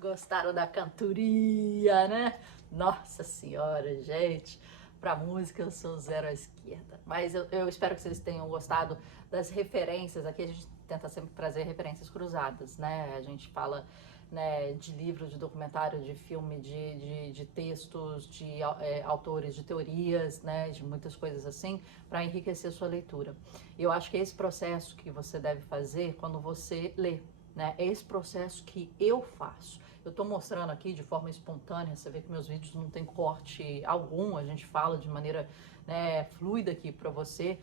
Gostaram da cantoria, né? Nossa senhora, gente. Pra música eu sou zero à esquerda. Mas eu espero que vocês tenham gostado das referências. Aqui a gente tenta sempre trazer referências cruzadas, né? A gente fala, né, de livros, de documentário, de filme, de textos, de autores, de teorias, né? De muitas coisas assim, para enriquecer a sua leitura. E eu acho que é esse processo que você deve fazer quando você lê. Né? É esse processo que eu faço. Eu estou mostrando aqui de forma espontânea, você vê que meus vídeos não tem corte algum, a gente fala de maneira, né, fluida aqui para você.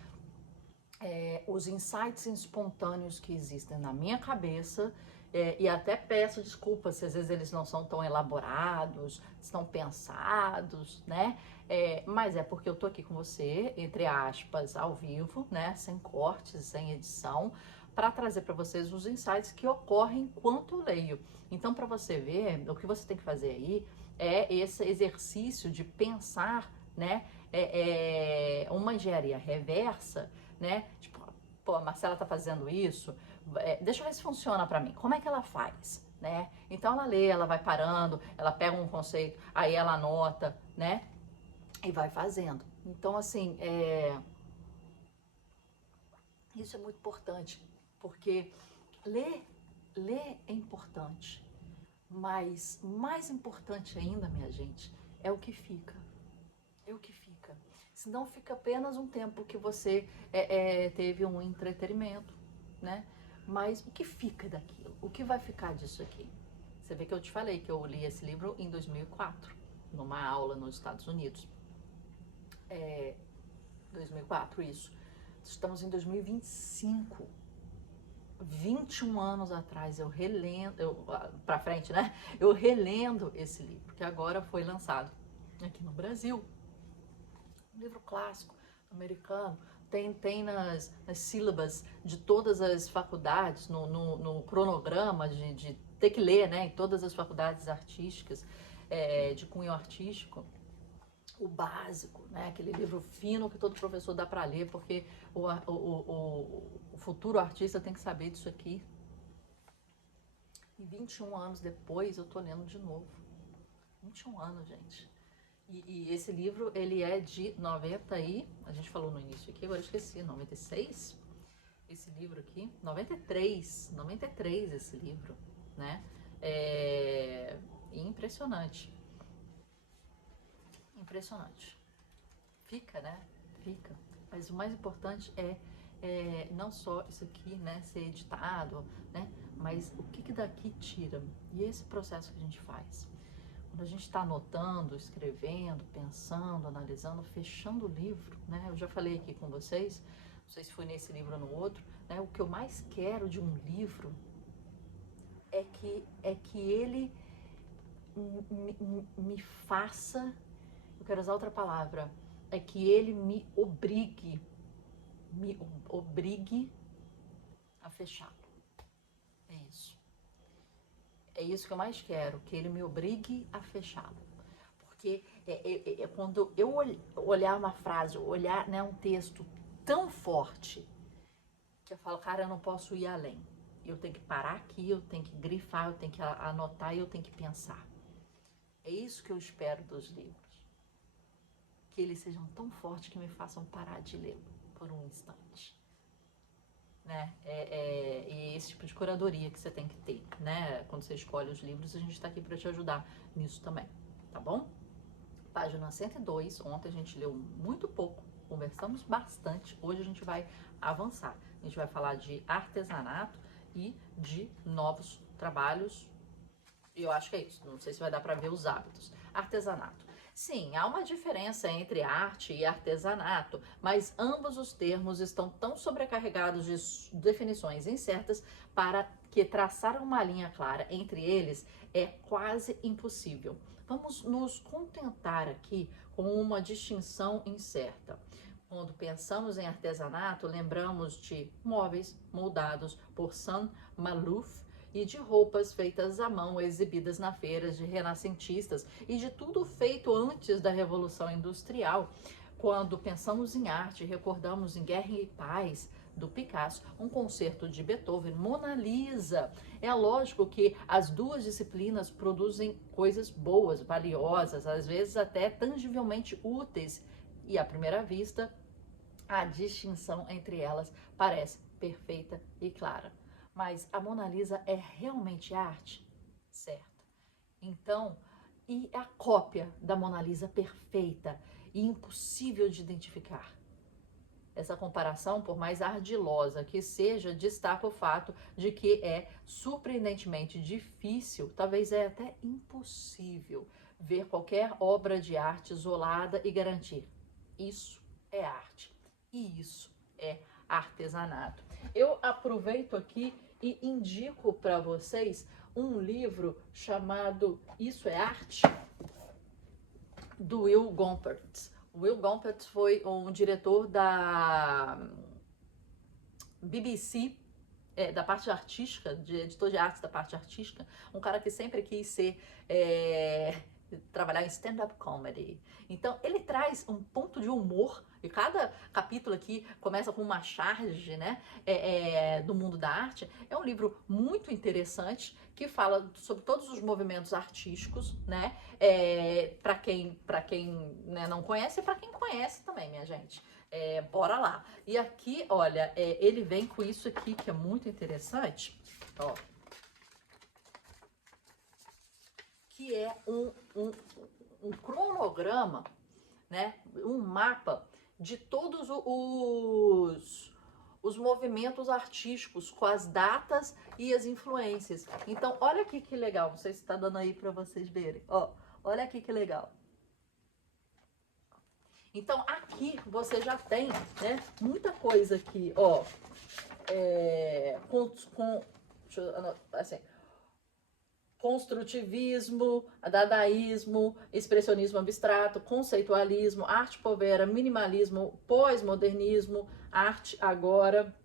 Os insights espontâneos que existem na minha cabeça, e até peço desculpas se às vezes eles não são tão elaborados, estão pensados, né? Mas é porque eu tô aqui com você, entre aspas, ao vivo, né? Sem cortes, sem edição, para trazer para vocês os insights que ocorrem enquanto eu leio. Então, para você ver, o que você tem que fazer aí é esse exercício de pensar, né? Uma engenharia reversa, né? Tipo, pô, a Marcela tá fazendo isso, deixa eu ver se funciona para mim. Como é que ela faz, né? Então ela lê, ela vai parando, ela pega um conceito, aí ela anota, né? E vai fazendo. Então, assim, isso é muito importante, porque ler, ler é importante, mas mais importante ainda, minha gente, é o que fica. É o que fica. Senão fica apenas um tempo que você teve um entretenimento, né? Mas o que fica daquilo? O que vai ficar disso aqui? Você vê que eu te falei que eu li esse livro em 2004, numa aula nos Estados Unidos. 2004, isso. Estamos em 2025. 21 anos atrás eu relendo, pra frente, né? Eu relendo esse livro, que agora foi lançado aqui no Brasil. Um livro clássico americano, tem nas sílabas de todas as faculdades, no cronograma de ter que ler, né, em todas as faculdades artísticas, de cunho artístico, o básico, né, aquele livro fino que todo professor dá para ler, porque o futuro artista tem que saber disso aqui. E 21 anos depois eu tô lendo de novo. 21 anos, gente. E esse livro, ele é de 90 e... A gente falou no início aqui, agora eu esqueci, 96? Esse livro aqui, 93 esse livro, né? Impressionante. Impressionante. Fica, né? Fica. Mas o mais importante é não só isso aqui, né, ser editado, né? Mas o que daqui tira? E esse processo que a gente faz? Quando a gente está anotando, escrevendo, pensando, analisando, fechando o livro, né? Eu já falei aqui com vocês, não sei se foi nesse livro ou no outro, né? O que eu mais quero de um livro é que ele me faça, eu quero usar outra palavra, é que ele me obrigue a fechá-lo. É isso. É isso que eu mais quero, que ele me obrigue a fechá-lo. Porque quando eu olhar uma frase, olhar, né, um texto tão forte, que eu falo, cara, eu não posso ir além. Eu tenho que parar aqui, eu tenho que grifar, eu tenho que anotar e eu tenho que pensar. É isso que eu espero dos livros. Que eles sejam tão fortes que me façam parar de ler por um instante. Né? E esse tipo de curadoria que você tem que ter, né? Quando você escolhe os livros, a gente está aqui para te ajudar nisso também, tá bom? Página 102, ontem a gente leu muito pouco, conversamos bastante, hoje a gente vai avançar. A gente vai falar de artesanato e de novos trabalhos. Eu acho que é isso, não sei se vai dar para ver os hábitos. Artesanato. Sim, há uma diferença entre arte e artesanato, mas ambos os termos estão tão sobrecarregados de definições incertas para que traçar uma linha clara entre eles é quase impossível. Vamos nos contentar aqui com uma distinção incerta. Quando pensamos em artesanato, lembramos de móveis moldados por Saint-Maluf, e de roupas feitas à mão, exibidas na feiras de renascentistas e de tudo feito antes da Revolução Industrial. Quando pensamos em arte, recordamos em Guerra e Paz, do Picasso, um concerto de Beethoven, Mona Lisa. É lógico que as duas disciplinas produzem coisas boas, valiosas, às vezes até tangivelmente úteis, e à primeira vista a distinção entre elas parece perfeita e clara. Mas a Mona Lisa é realmente arte? Certo. Então, e a cópia da Mona Lisa perfeita e impossível de identificar? Essa comparação, por mais ardilosa que seja, destaca o fato de que é surpreendentemente difícil, talvez é até impossível, ver qualquer obra de arte isolada e garantir: isso é arte e isso é artesanato. Eu aproveito aqui e indico para vocês um livro chamado Isso é Arte, do Will Gompertz. O Will Gompertz foi um diretor da BBC, da parte artística, de editor de artes da parte artística, um cara que sempre quis ser trabalhar em stand-up comedy. Então ele traz um ponto de humor, e cada capítulo aqui começa com uma charge, né, do mundo da arte. É um livro muito interessante que fala sobre todos os movimentos artísticos, né, para quem né, não conhece e para quem conhece também, minha gente. Bora lá. E aqui, olha, ele vem com isso aqui que é muito interessante, ó, que é um cronograma, né, um mapa de todos os movimentos artísticos, com as datas e as influências. Então, olha aqui que legal, não sei se está dando aí para vocês verem, ó, olha aqui que legal. Então, aqui você já tem, né, muita coisa aqui, ó, deixa eu anotar, assim, construtivismo, dadaísmo, expressionismo abstrato, conceitualismo, arte povera, minimalismo, pós-modernismo, arte agora.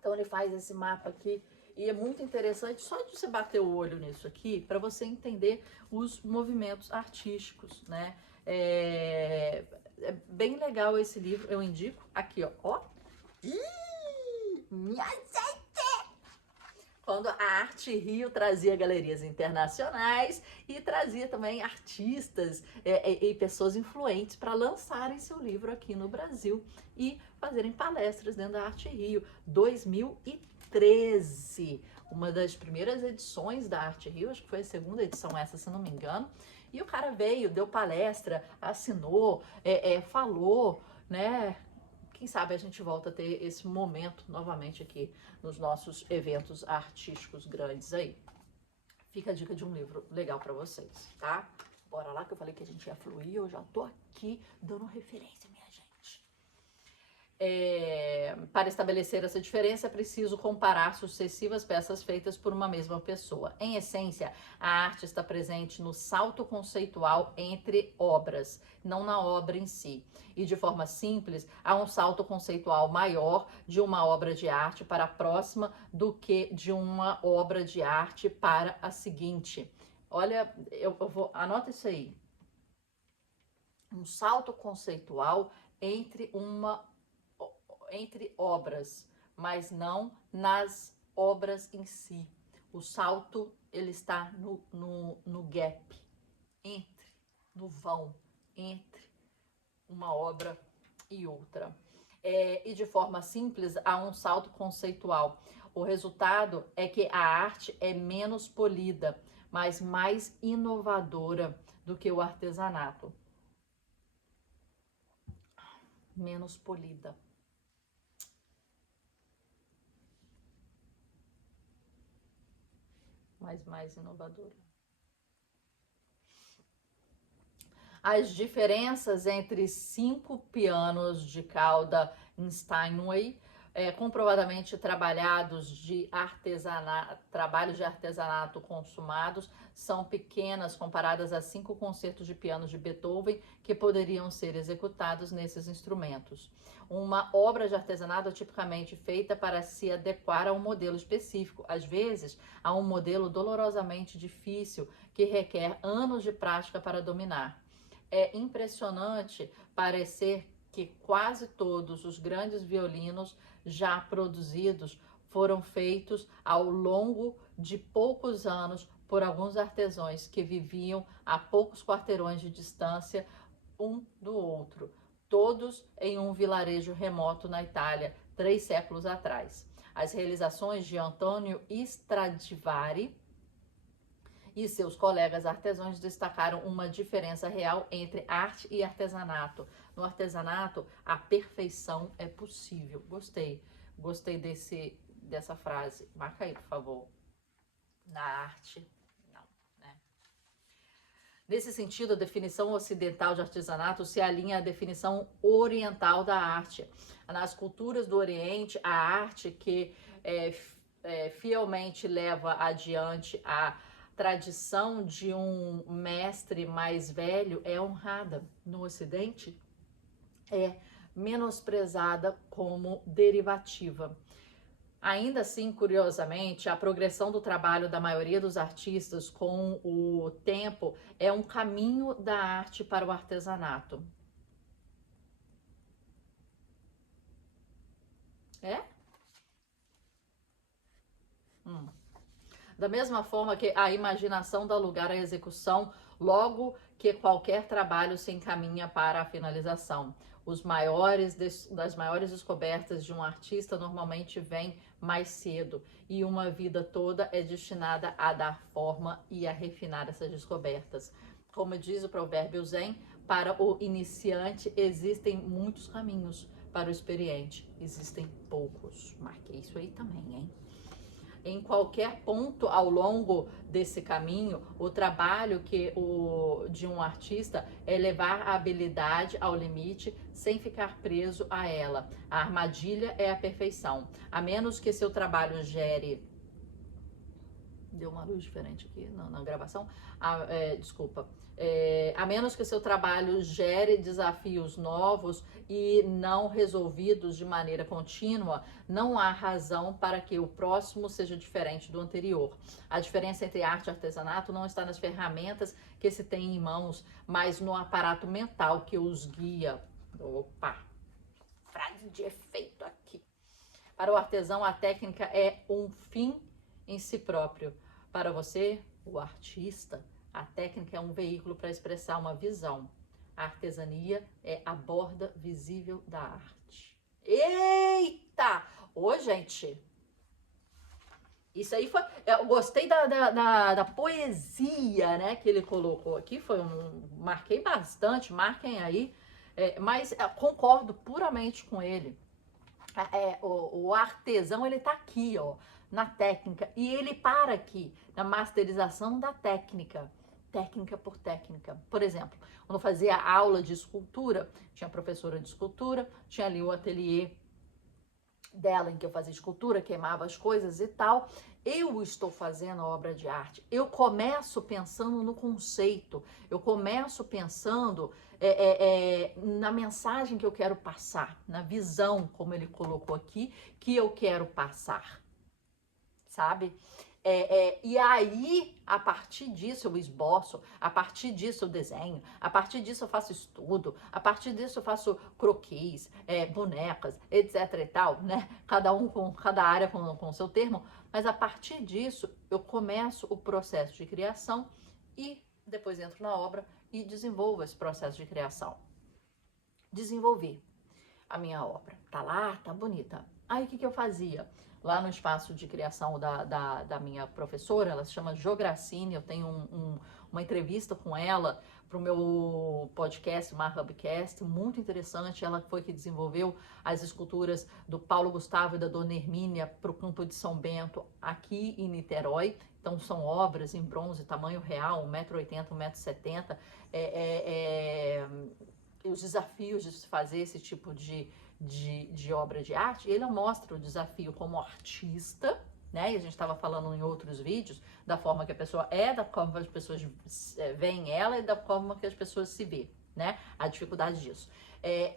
Então ele faz esse mapa aqui e é muito interessante só de você bater o olho nisso aqui para você entender os movimentos artísticos, né? É bem legal esse livro, eu indico. Aqui, ó. Minha gente! Quando a Arte Rio trazia galerias internacionais e trazia também artistas e pessoas influentes para lançarem seu livro aqui no Brasil e fazerem palestras dentro da Arte Rio. 2013, uma das primeiras edições da Arte Rio, acho que foi a segunda edição essa, se não me engano. E o cara veio, deu palestra, assinou, falou, né? Quem sabe a gente volta a ter esse momento novamente aqui nos nossos eventos artísticos grandes aí. Fica a dica de um livro legal para vocês, tá? Bora lá que eu falei que a gente ia fluir, eu já tô aqui dando referência, minha gente. Para estabelecer essa diferença, é preciso comparar sucessivas peças feitas por uma mesma pessoa. Em essência, a arte está presente no salto conceitual entre obras, não na obra em si. E de forma simples, há um salto conceitual maior de uma obra de arte para a próxima do que de uma obra de arte para a seguinte. Olha, anota isso aí. Um salto conceitual entre obras, mas não nas obras em si. O salto, ele está no gap, no vão, entre uma obra e outra. E de forma simples, há um salto conceitual. O resultado é que a arte é menos polida, mas mais inovadora do que o artesanato. Menos polida. Mas mais inovadora. As diferenças entre 5 pianos de cauda em Steinway, comprovadamente trabalhados de trabalhos de artesanato consumados, são pequenas comparadas a 5 concertos de piano de Beethoven que poderiam ser executados nesses instrumentos. Uma obra de artesanato é tipicamente feita para se adequar a um modelo específico, às vezes a um modelo dolorosamente difícil que requer anos de prática para dominar. É impressionante parecer que quase todos os grandes violinos já produzidos foram feitos ao longo de poucos anos por alguns artesãos que viviam a poucos quarteirões de distância um do outro, todos em um vilarejo remoto na Itália, 3 séculos atrás. As realizações de Antonio Stradivari e seus colegas artesãos destacaram uma diferença real entre arte e artesanato. No artesanato, a perfeição é possível. Gostei dessa frase. Marca aí, por favor. Na arte, não, né? Nesse sentido, a definição ocidental de artesanato se alinha à definição oriental da arte. Nas culturas do Oriente, a arte que fielmente leva adiante a tradição de um mestre mais velho é honrada. No Ocidente, é menosprezada como derivativa. Ainda assim, curiosamente, a progressão do trabalho da maioria dos artistas com o tempo é um caminho da arte para o artesanato. É? Da mesma forma que a imaginação dá lugar à execução, logo que qualquer trabalho se encaminha para a finalização. Das maiores descobertas de um artista normalmente vêm mais cedo, e uma vida toda é destinada a dar forma e a refinar essas descobertas. Como diz o provérbio Zen, para o iniciante existem muitos caminhos, para o experiente existem poucos. Marquei isso aí também, hein? Em qualquer ponto ao longo desse caminho, o trabalho de um artista é levar a habilidade ao limite sem ficar preso a ela. A armadilha é a perfeição. A menos que seu trabalho gere... Deu uma luz diferente aqui na gravação. Desculpa. A menos que seu trabalho gere desafios novos e não resolvidos de maneira contínua, não há razão para que o próximo seja diferente do anterior. A diferença entre arte e artesanato não está nas ferramentas que se tem em mãos, mas no aparato mental que os guia. Opa! Frase de efeito aqui. Para o artesão, a técnica é um fim em si próprio. Para você, o artista, a técnica é um veículo para expressar uma visão. A artesania é a borda visível da arte. Eita! Ô, gente! Isso aí foi... Eu gostei da poesia, né, que ele colocou aqui. Marquei bastante, marquem aí. Mas concordo puramente com ele. O artesão, ele tá aqui, ó, na técnica, e ele para aqui, na masterização da técnica por técnica. Por exemplo, quando eu fazia aula de escultura, tinha professora de escultura, tinha ali o ateliê dela em que eu fazia escultura, queimava as coisas e tal. Eu estou fazendo a obra de arte. Eu começo pensando no conceito, eu começo pensando na mensagem que eu quero passar, na visão, como ele colocou aqui, que eu quero passar, sabe? E aí, a partir disso eu esboço, a partir disso eu desenho, a partir disso eu faço estudo, a partir disso eu faço croquis, bonecas, etc e tal, né? Cada área com o seu termo, mas a partir disso eu começo o processo de criação e depois entro na obra e desenvolvo esse processo de criação. Desenvolvi a minha obra, tá lá, tá bonita. Aí o que eu fazia? Lá no espaço de criação da minha professora, ela se chama Jo Grassini, eu tenho uma entrevista com ela para o meu podcast, Marhubcast, muito interessante. Ela foi que desenvolveu as esculturas do Paulo Gustavo e da Dona Hermínia para o campo de São Bento, aqui em Niterói. Então são obras em bronze, tamanho real, 1,80 m, 1,70 m. Os desafios de se fazer esse tipo de obra de arte, ele mostra o desafio como artista, né? E a gente estava falando em outros vídeos da forma que a pessoa da forma que as pessoas veem ela e da forma que as pessoas se vê, né? A dificuldade disso.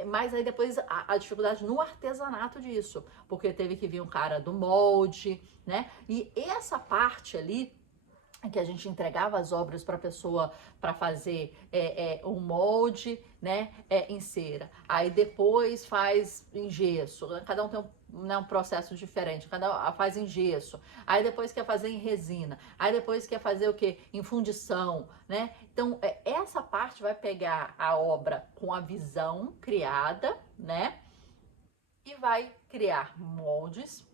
Mas aí depois a dificuldade no artesanato disso, porque teve que vir um cara do molde, né? E essa parte ali em que a gente entregava as obras para a pessoa para fazer um molde, né, em cera. Aí depois faz em gesso. Cada um tem um processo diferente. Cada um faz em gesso. Aí depois quer fazer em resina. Aí depois quer fazer o quê? Em fundição, né? Então essa parte vai pegar a obra com a visão criada, né? E vai criar moldes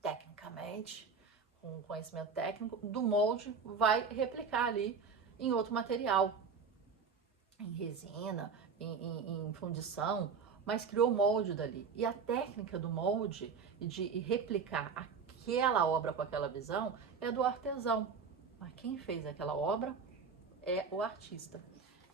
tecnicamente, com conhecimento técnico, do molde vai replicar ali em outro material, em resina, em fundição, mas criou o molde dali. E a técnica do molde e de replicar aquela obra com aquela visão é do artesão. Mas quem fez aquela obra é o artista.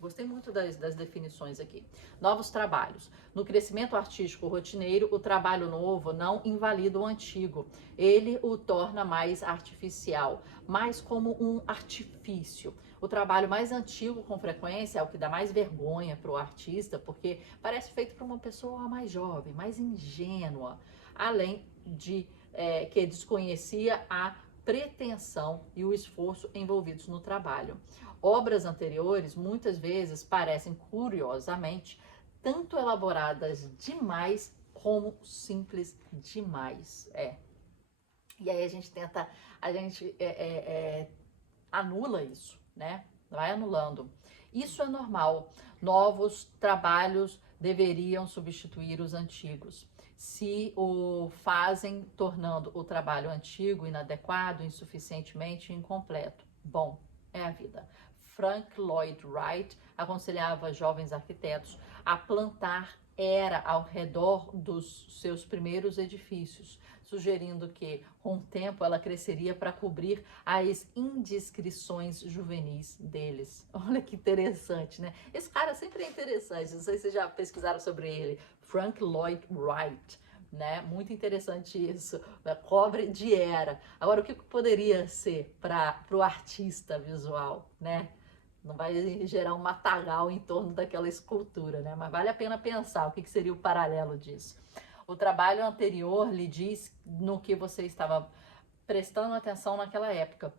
Gostei muito das definições aqui. Novos trabalhos. No crescimento artístico rotineiro, o trabalho novo não invalida o antigo. Ele o torna mais artificial, mais como um artifício. O trabalho mais antigo, com frequência, é o que dá mais vergonha para o artista, porque parece feito por uma pessoa mais jovem, mais ingênua, além de que desconhecia a pretensão e o esforço envolvidos no trabalho. Obras anteriores muitas vezes parecem, curiosamente, tanto elaboradas demais como simples demais. E aí a gente anula isso, né? Vai anulando. Isso é normal. Novos trabalhos deveriam substituir os antigos. Se o fazem tornando o trabalho antigo inadequado, insuficientemente incompleto. Bom, é a vida. Frank Lloyd Wright aconselhava jovens arquitetos a plantar era ao redor dos seus primeiros edifícios, sugerindo que, com o tempo, ela cresceria para cobrir as indiscrições juvenis deles. Olha que interessante, né? Esse cara sempre é interessante, não sei se vocês já pesquisaram sobre ele, Frank Lloyd Wright. Né? Muito interessante isso, cobre de era. Agora, o que poderia ser para o artista visual, né? Não vai gerar um matagal em torno daquela escultura, né? Mas vale a pena pensar o que seria o paralelo disso. O trabalho anterior lhe diz no que você estava prestando atenção naquela época.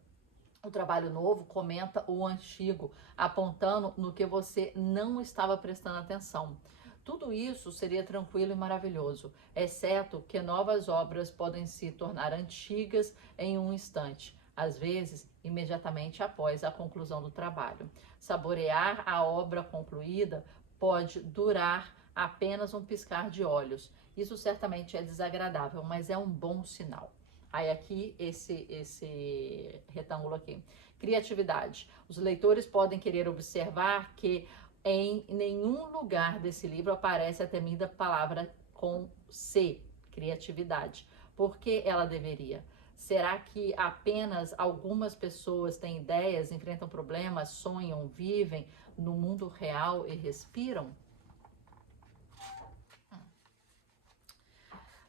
O trabalho novo comenta o antigo, apontando no que você não estava prestando atenção. Tudo isso seria tranquilo e maravilhoso, exceto que novas obras podem se tornar antigas em um instante, às vezes imediatamente após a conclusão do trabalho. Saborear a obra concluída pode durar apenas um piscar de olhos. Isso certamente é desagradável, mas é um bom sinal. Aí aqui, esse retângulo aqui. Criatividade. Os leitores podem querer observar que em nenhum lugar desse livro aparece a temida palavra com C, criatividade. Por que ela deveria? Será que apenas algumas pessoas têm ideias, enfrentam problemas, sonham, vivem no mundo real e respiram?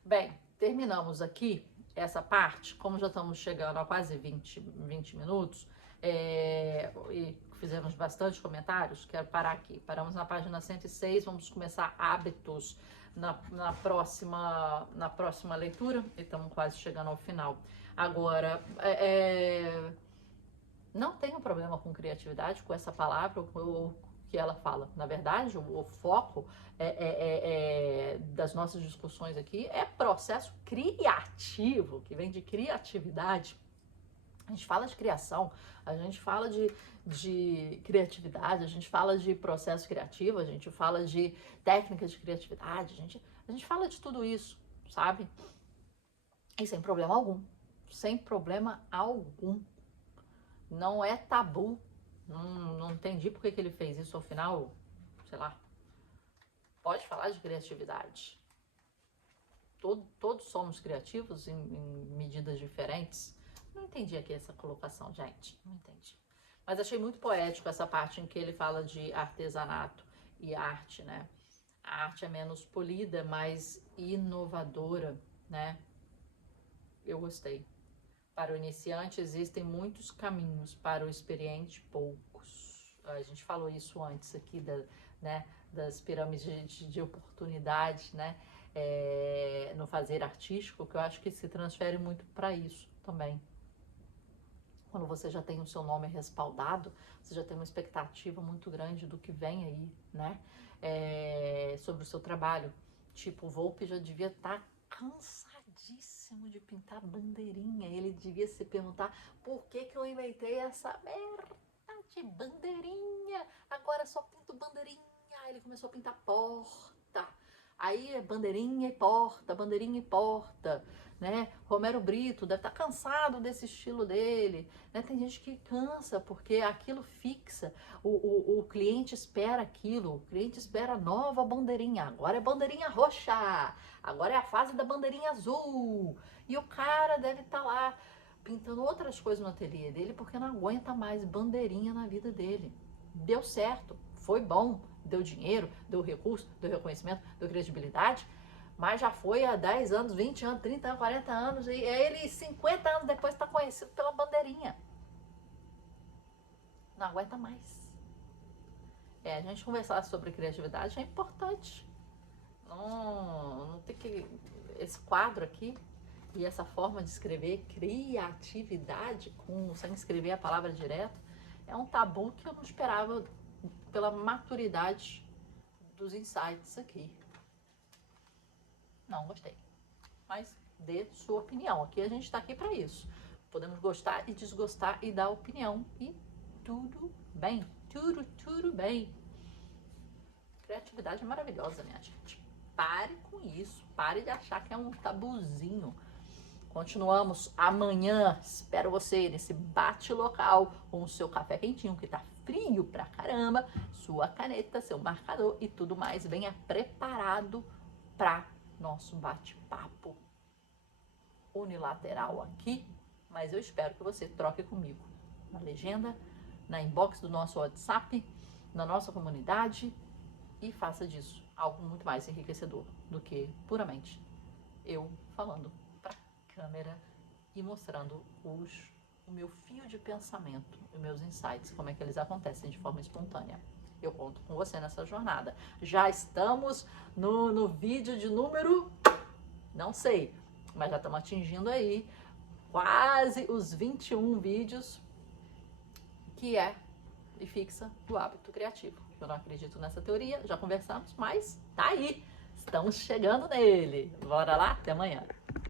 Bem, terminamos aqui essa parte. Como já estamos chegando a quase 20 minutos, e fizemos bastante comentários, quero parar aqui. Paramos na página 106, vamos começar hábitos na próxima leitura, e estamos quase chegando ao final. Agora, não tenho problema com criatividade, com essa palavra, ou que ela fala. Na verdade, o foco das nossas discussões aqui é processo criativo, que vem de criatividade. A gente fala de criação, a gente fala de criatividade, a gente fala de processo criativo, a gente fala de técnicas de criatividade, a gente fala de tudo isso, sabe? E sem problema algum. Sem problema algum. Não é tabu. Não entendi por que ele fez isso ao final, sei lá. Pode falar de criatividade. Todos somos criativos em medidas diferentes. Não entendi aqui essa colocação, gente. Não entendi. Mas achei muito poético essa parte em que ele fala de artesanato e arte, né? A arte é menos polida, mais inovadora, né? Eu gostei. Para o iniciante existem muitos caminhos, para o experiente poucos. A gente falou isso antes aqui das pirâmides de oportunidade, né? No fazer artístico, que eu acho que se transfere muito para isso também. quando você já tem o seu nome respaldado, você já tem uma expectativa muito grande do que vem aí, né? Sobre o seu trabalho. Tipo, o Volpe já devia estar cansadíssimo de pintar bandeirinha. Ele devia se perguntar por que eu inventei essa merda de bandeirinha. Agora só pinto bandeirinha. Aí ele começou a pintar porta. Aí é bandeirinha e porta, né? Romero Brito deve estar cansado desse estilo dele, né? Tem gente que cansa porque aquilo fixa, o cliente espera aquilo, o cliente espera nova bandeirinha, agora é bandeirinha roxa, agora é a fase da bandeirinha azul, e o cara deve estar lá pintando outras coisas no ateliê dele porque não aguenta mais bandeirinha na vida dele. Deu certo, foi bom, deu dinheiro, deu recurso, deu reconhecimento, deu credibilidade, mas já foi há 10 anos, 20 anos, 30 anos, 40 anos, e ele 50 anos depois está conhecido pela bandeirinha. Não aguenta mais. A gente conversar sobre criatividade é importante. Não tem que... Esse quadro aqui e essa forma de escrever criatividade, sem escrever a palavra direto, é um tabu que eu não esperava pela maturidade dos insights aqui. Não gostei. Mas dê sua opinião. Aqui a gente está aqui para isso. Podemos gostar e desgostar e dar opinião. E tudo bem. Tudo bem. Criatividade é maravilhosa, minha gente. Pare com isso. Pare de achar que é um tabuzinho. Continuamos amanhã. Espero você nesse bate local com o seu café quentinho, que tá frio pra caramba, sua caneta, seu marcador e tudo mais. Venha preparado para nosso bate-papo unilateral aqui, mas eu espero que você troque comigo na legenda, na inbox do nosso WhatsApp, na nossa comunidade, e faça disso algo muito mais enriquecedor do que puramente eu falando para câmera e mostrando o meu fio de pensamento, os meus insights, como é que eles acontecem de forma espontânea. Eu conto com você nessa jornada. Já estamos no vídeo de número, não sei, mas já estamos atingindo aí quase os 21 vídeos que é e fixa do hábito criativo. Eu não acredito nessa teoria, já conversamos, mas tá aí. Estamos chegando nele. Bora lá? Até amanhã.